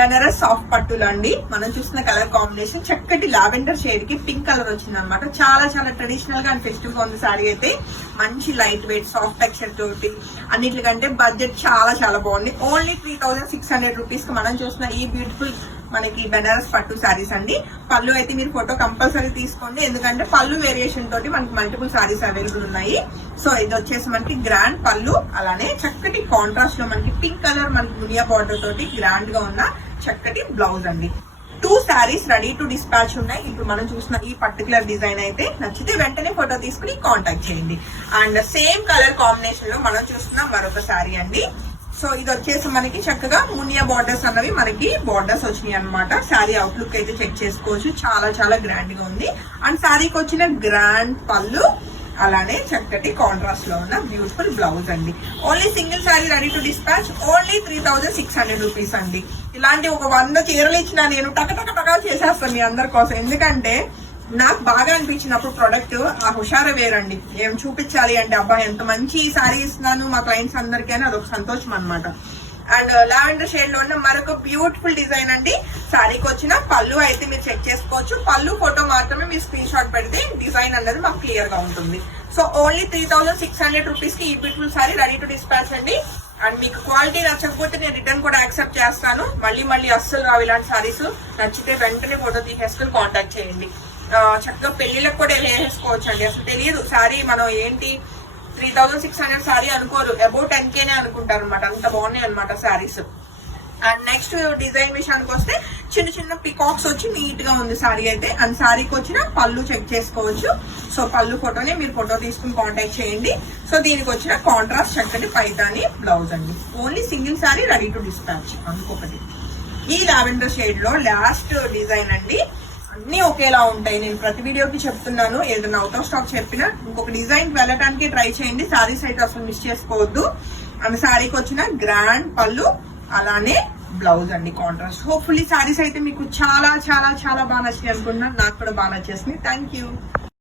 Banaras soft పట్టులు అండి. మనం చూసిన కలర్ కాంబినేషన్ చక్కటి లావెండర్ షేడ్ కి పింక్ కలర్ వచ్చింది అనమాట. చాలా చాలా ట్రెడిషనల్ గా అండ్ ఫెస్టివ్ గా ఉంది సారీ అయితే. మంచి లైట్ వెయిట్ సాఫ్ట్ టెక్స్చర్ తోటి అన్నిటికంటే బడ్జెట్ చాలా చాలా బాగుంది. ఓన్లీ 3600 రూపీస్ కి మనం చూసిన ఈ బ్యూటిఫుల్ మనకి బెనారస్ పట్టు సారీస్ అండి. పళ్ళు అయితే మీరు ఫోటో కంపల్సరీ తీసుకోండి, ఎందుకంటే పళ్ళు వేరియేషన్ తోటి మనకి మల్టిపుల్ సారీస్ అవైలబుల్ ఉన్నాయి. సో ఇది వచ్చేసి మనకి గ్రాండ్ పళ్ళు, అలానే చక్కటి కాంట్రాస్ట్ లో మనకి పింక్ కలర్ మనకి మునియా బార్డర్ తోటి గ్రాండ్ గా ఉన్న చక్కటి బ్లౌజ్ అండి. 2 సారీస్ రెడీ టు డిస్పాచ్ ఉన్నాయి. ఇప్పుడు మనం చూసిన ఈ పర్టికులర్ డిజైన్ అయితే నచ్చితే వెంటనే ఫోటో తీసుకుని కాంటాక్ట్ చేయండి. అండ్ సేమ్ కలర్ కాంబినేషన్ లో మనం చూస్తున్న మరొక సారీ అండి. సో ఇది వచ్చేసి మనకి చక్కగా మునియా బార్డర్స్ అన్నవి మనకి బార్డర్స్ వచ్చినాయి అనమాట. శారీ అవుట్లుక్ అయితే చెక్ చేసుకోవచ్చు, చాలా చాలా గ్రాండ్ గా ఉంది. అండ్ శారీకి వచ్చిన గ్రాండ్ పళ్ళు, అలానే చక్కటి కాంట్రాస్ట్ లో ఉన్న బ్యూటిఫుల్ బ్లౌజ్ అండి. Only single sari ready to dispatch, only 3600 rupees అండి. ఇలాంటి ఒక 100 చీరలు ఇచ్చినా నేను టక చేసేస్తాను మీ అందరి కోసం, ఎందుకంటే నాకు బాగా అనిపించినప్పుడు ప్రొడక్ట్ ఆ హుషారా వేరండి. ఏం చూపించాలి అంటే అబ్బా ఎంత మంచి సారీ ఇస్తున్నాను మా క్లయింట్స్ అందరికీ అని అదొక సంతోషం అనమాట. అండ్ లావెండర్ షేడ్ లో ఉన్న మరొక బ్యూటిఫుల్ డిజైన్ అండి. సారీకి వచ్చిన పళ్ళు అయితే మీరు చెక్ చేసుకోవచ్చు. పళ్ళు ఫోటో మాత్రమే మీరు స్క్రీన్ షాట్ పెడితే డిజైన్ అన్నది మాకు క్లియర్ గా ఉంటుంది. సో ఓన్లీ 3600 రూపీస్ కి ఈ beautiful sorry ready to dispatch అండి. అండ్ మీకు క్వాలిటీ నచ్చకపోతే నేను రిటర్న్ కూడా యాక్సెప్ట్ చేస్తాను. మళ్ళీ అస్సలు రావు ఇలాంటి సారీస్. నచ్చితే వెంటనే ఫోటో తీసేసుకుని కాంటాక్ట్ చేయండి. చక్కగా పెళ్లిళ్ళకి కూడా వేసేసుకోవచ్చు అండి. అసలు తెలియదు సారీ మనం ఏంటి 3600 సారీ అనుకోరు, అబౌట్ 10K అనుకుంటారు అనమాట. అంత బాగున్నాయి అనమాట సారీస్. అండ్ నెక్స్ట్ డిజైన్ విషయానికి వస్తే చిన్న చిన్న పికాక్స్ వచ్చి నీట్ గా ఉంది సారీ అయితే. అండ్ సారీకి వచ్చిన పళ్ళు చెక్ చేసుకోవచ్చు. సో పళ్ళు ఫోటోని మీరు ఫోటో తీసుకుని కాంటాక్ట్ చేయండి. సో దీనికి వచ్చిన కాంట్రాస్ట్ చక్కటి పైతాని బ్లౌజ్ అండి. Only single sorry ready to dispatch. ఇంకొకటి ఈ లావెండర్ షేడ్ లో లాస్ట్ డిజైన్ అండి. అన్ని ఒకేలా ఉంటాయి, నేను ప్రతి వీడియోకి చెప్తున్నాను. ఏదైనా అవుట్ ఆఫ్ స్టాక్ చెప్పినా ఇంకొక డిజైన్ వెళ్ళడానికి ట్రై చేయండి. సారీస్ అయితే అసలు మిస్ చేసుకోవద్దు. అండ్ సారీకి వచ్చిన గ్రాండ్ పళ్ళు, అలానే బ్లౌజ్ అండి కాంట్రాస్ట్. హోప్ఫుల్లీ సారీస్ అయితే మీకు చాలా చాలా చాలా బాగా నచ్చింది అనుకుంటున్నాను. నాకు కూడా బాగా నచ్చేసింది. Thank you.